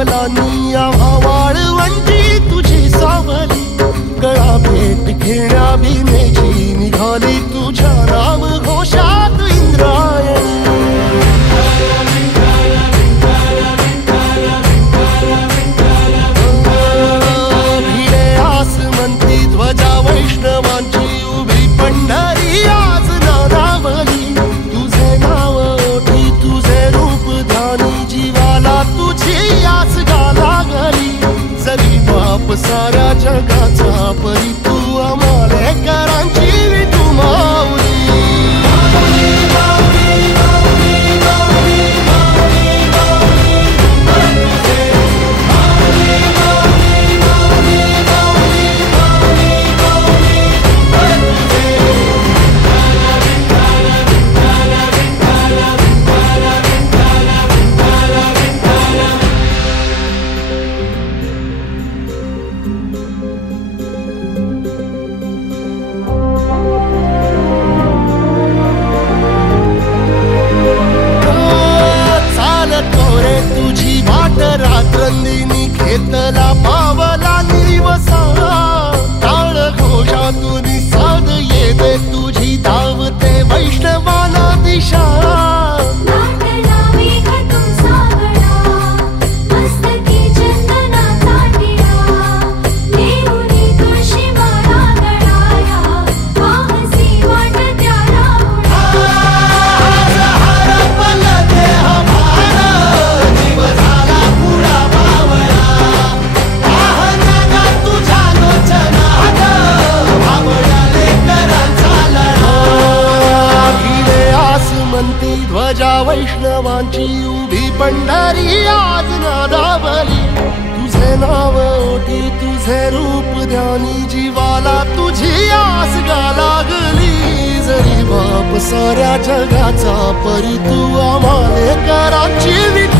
पावलांनी आम्हा वाळवंटी तुझी सावली, गळा भेट घेण्या भीमेची निघाली तुझ्या नाम घोषात इंद्रायणी. भिडे आसमंती ध्वजा वैष्णवांची उभी पंढरी आज नादावली, तुझे नाव ओठी तुझे रूप ध्यानी जीवाला तुझी आस गा लागली. जरी बाप साऱ्या जगाचा परी तू आमालेकरांची विठू माऊली. रात्रंदिनी घेतला पावला निवसा, टाळ घोषातून साध येते तुझी धावते वैष्णवाला दिशा. ध्वजा वैष्णवांची उभी पंढरी आज नादावली, तुझे नाव ओठी तुझे रूप ध्यानी जीवाला तुझी आस गा लागली. जरी बाप साऱ्या जगाचा परी तू आमालेकरांची विठू